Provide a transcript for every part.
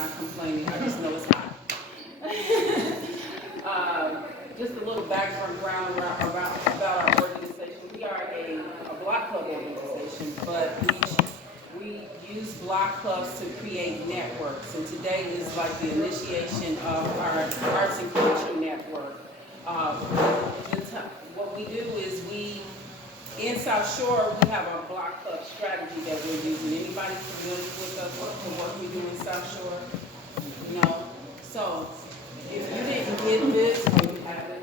not complaining, I just know it's hot. Just a little background about our organization. We are a block club organization, but we use block clubs to create networks. And today is like the initiation of our Arts and Culture Network. What we do is in South Shore, we have our block club strategy that we're using. Anybody familiar with us, the work we do in South Shore? No? So, if you didn't get this, or you have it,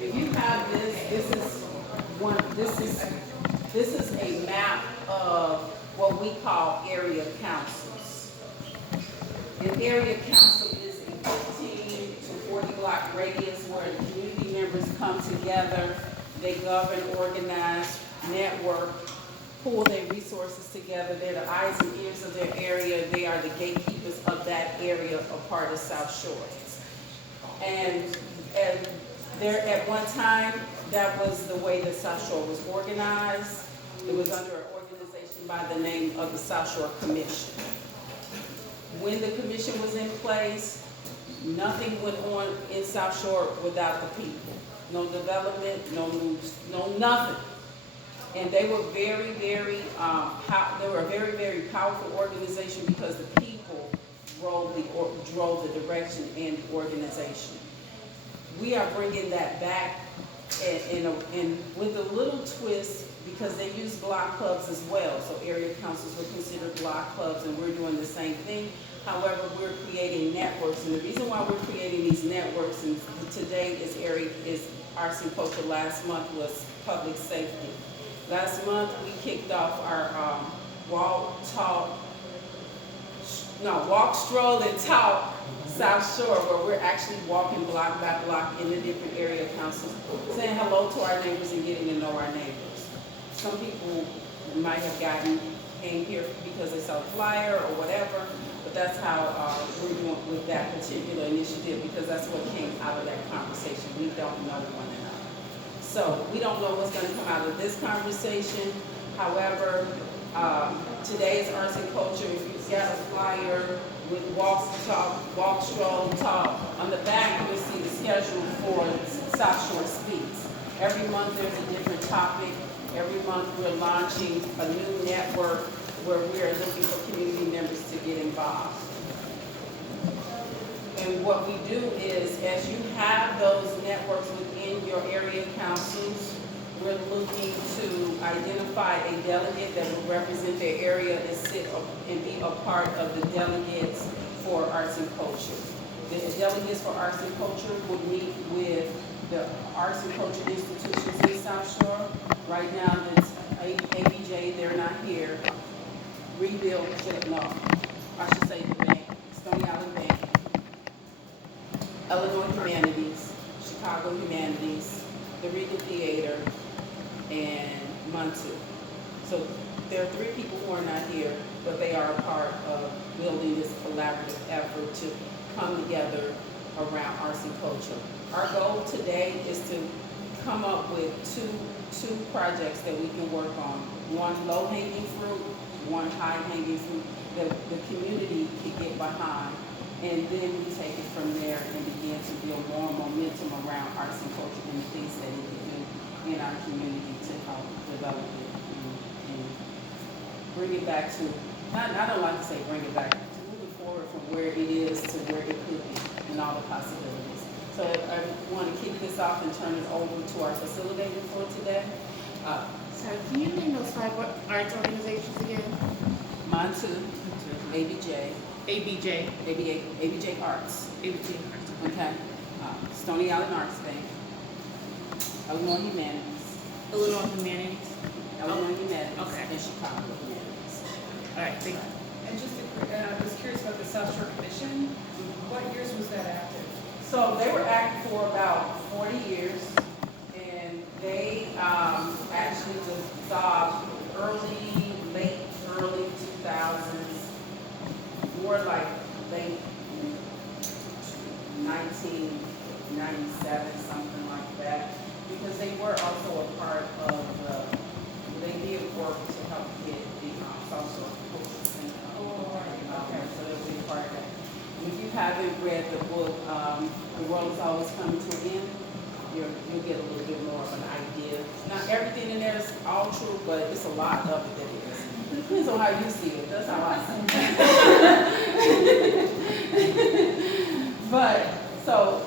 if you have this is a map of what we call area councils. An area council is a 15 to 40 block radius where community members come together, they govern, organize, network, pool their resources together. They're the eyes and ears of their area. They are the gatekeepers of that area, a part of South Shore. And there at one time, that was the way that South Shore was organized. It was under an organization by the name of the South Shore Commission. When the commission was in place, nothing went on in South Shore without the people. No development, no moves, no nothing. And they were a very powerful organization because the people drove the direction and the organization. We are bringing that back and with a little twist because they use block clubs as well. So area councils were considered block clubs and we're doing the same thing. However, we're creating networks. And the reason why we're creating these networks, and today is Arts and Culture, last month was public safety. Last month, we kicked off our walk, stroll, and talk South Shore, where we're actually walking block by block in the different area councils, saying hello to our neighbors and getting to know our neighbors. Some people might have came here because they saw a flyer or whatever, but that's how we're doing with that particular initiative because that's what came out of that conversation. We don't know one another. So we don't know what's going to come out of this conversation. However, today is Arts and Culture. If you've got a flyer with walk, stroll, talk, on the back you'll see the schedule for South Shore Speaks. Every month there's a different topic. Every month we're launching a new network where we're looking for community members to get involved. And what we do is, as you have those networks within your area councils, we're looking to identify a delegate that will represent their area and sit and be a part of the delegates for Arts and Culture. The delegates for Arts and Culture would meet with the Arts and Culture institutions in South Shore. Right now, it's ABJ, they're not here. Rebuild, I should say the bank, Stony Island Bank, Illinois Humanities, Chicago Humanities, the Regal Theater, and Montu. So there are 3 people who are not here, but they are a part of building this collaborative effort to come together around arts and culture. Our goal today is to come up with two projects that we can work on. One low-hanging fruit, one high-hanging fruit that the community can get behind. And then we take it from there and begin to build more momentum around arts and culture and the things that it can do in our community to help develop it and bring it back to, I don't like to say bring it back, to move it forward from where it is to where it could be and all the possibilities. So I want to kick this off and turn it over to our facilitator for today. Sorry, can you name those 5 arts organizations again? Montu, ABJ, ABJ Arts, Arts. okay, Stony Island Arts Bank, Illinois Humanities, Illinois Humanities. Okay. and Chicago Humanities. All right, thank you. And just I was curious about the South Shore Commission. What years was that active? So they were active for about 40 years, and they actually dissolved late early 2000s, more like late 1997, something like that, because they were also a part of they did work to help get the South Shore Cultural Center haven't read the book, The World Is Always Coming to an End, you'll get a little bit more of an idea. Not everything in there is all true, but it's a lot of it that is. Depends on how you see it. That's how I see it. But, so,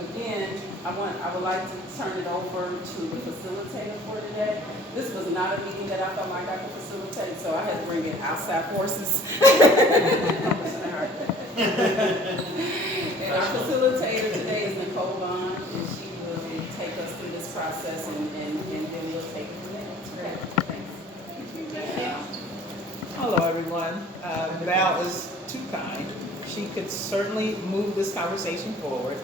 again, I would like to turn it over to the facilitator for today. This was not a meeting that I felt like I could facilitate, so I had to bring in outside forces. And our facilitator today is Nicole Vaughn, and she will take us through this process, and then we'll take it from there. Great, thanks. Hello, everyone. Val is too kind. She could certainly move this conversation forward.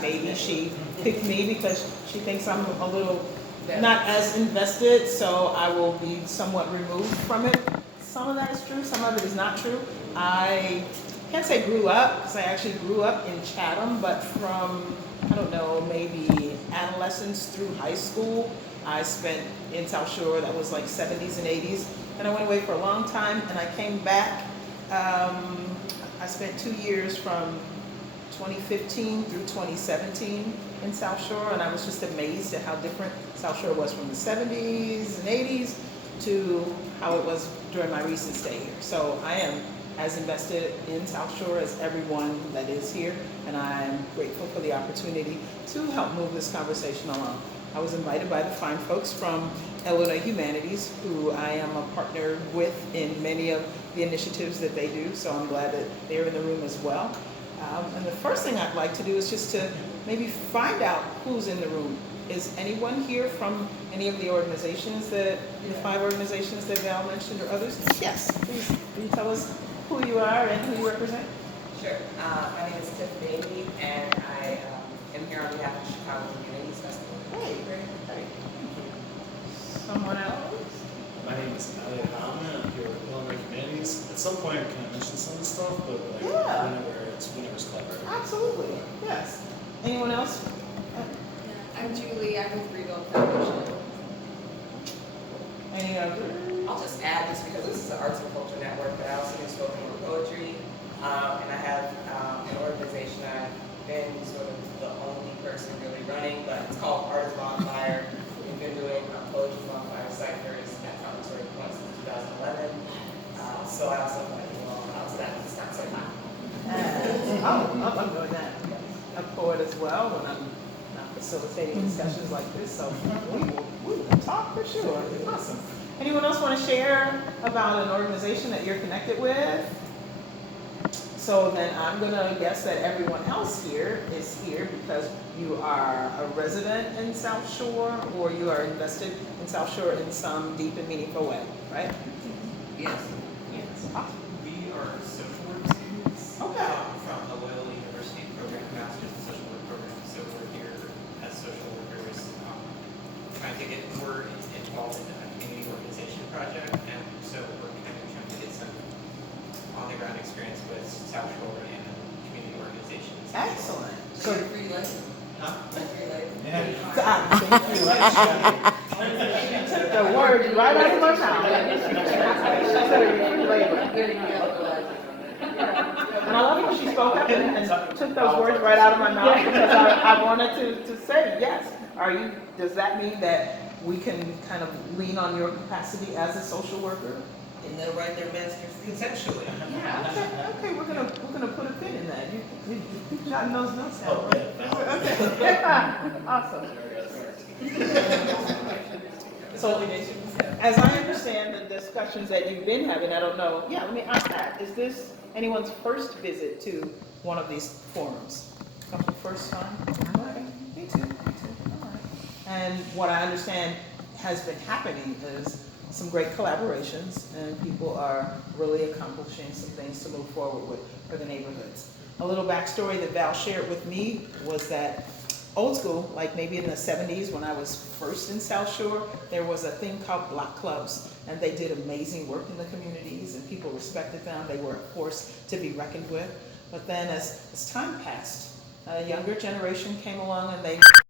Maybe she picked me because she thinks I'm a little not as invested, so I will be somewhat removed from it. Some of that is true, some of it is not true. I can't say grew up, because I actually grew up in Chatham, but from, I don't know, maybe adolescence through high school, I spent in South Shore. That was like 70s and 80s. And I went away for a long time, and I came back. I spent 2 years from 2015 through 2017 in South Shore, and I was just amazed at how different South Shore was from the 70s and 80s to how it was during my recent stay here. So I am as invested in South Shore as everyone that is here, and I'm grateful for the opportunity to help move this conversation along. I was invited by the fine folks from Illinois Humanities, who I am a partner with in many of the initiatives that they do, so I'm glad that they're in the room as well. And the first thing I'd like to do is just to maybe find out who's in the room. Is anyone here from any of the organizations the 5 organizations that Val mentioned, or others? Yes, please, can you tell us who you are and who you represent? Sure. My name is Tiff Bailey, and I am here on behalf of the Chicago Humanities Festival. Hey, great. Thank you. Someone else? My name is Elliot Hama. I'm here with Illinois Humanities. At some point, I kind of mentioned some of this stuff, but like Yeah. whenever's clever. Absolutely, yes. Anyone else? I'm Julie, I'm with Regal Foundation. Any other? I'll just add, just because this is an arts and culture network, that I also do spoken word poetry, and I have an organization I've been sort of the only person really running, but it's called Art is Bonfire. We've been doing Poetry Bonfire ciphers at Conservatory Point since 2011, so I also like out to that, it's not so hot. I'm doing that. A poet as well when I'm not facilitating discussions like this, so we will talk for sure. Awesome. Anyone else want to share about an organization that you're connected with? So then I'm going to guess that everyone else here is here because you are a resident in South Shore, or you are invested in South Shore in some deep and meaningful way, right? Yes. Awesome. We are social work students Okay. from the Loyola University Program of Masters in Social Work program. So we're here as social workers trying to get more involved in a community organization project. And so we're kind of trying to get some on-the-ground experience with South Shore and community organizations. Excellent. So, Free labor. Huh? Free labor. thank you. Took the words right out of my mouth. And I love how she spoke up and took those words right out of my mouth, because I wanted to say, yes. Does that mean that we can kind of lean on your capacity as a social worker? And they'll write their master's conceptually. Yeah, okay, we're gonna put a pin in that. You jotting those notes down, Oh, right? yeah. Okay, awesome. So, as I understand the discussions that you've been having, I don't know, let me ask that. Is this anyone's first visit to one of these forums? Couple first time? Okay, me too, all right. And what I understand has been happening is some great collaborations, and people are really accomplishing some things to move forward with for the neighborhoods. A little backstory that Val shared with me was that old school, like maybe in the 70s when I was first in South Shore, there was a thing called block clubs, and they did amazing work in the communities, and people respected them. They were a force to be reckoned with. But then as time passed, a younger generation came along, and they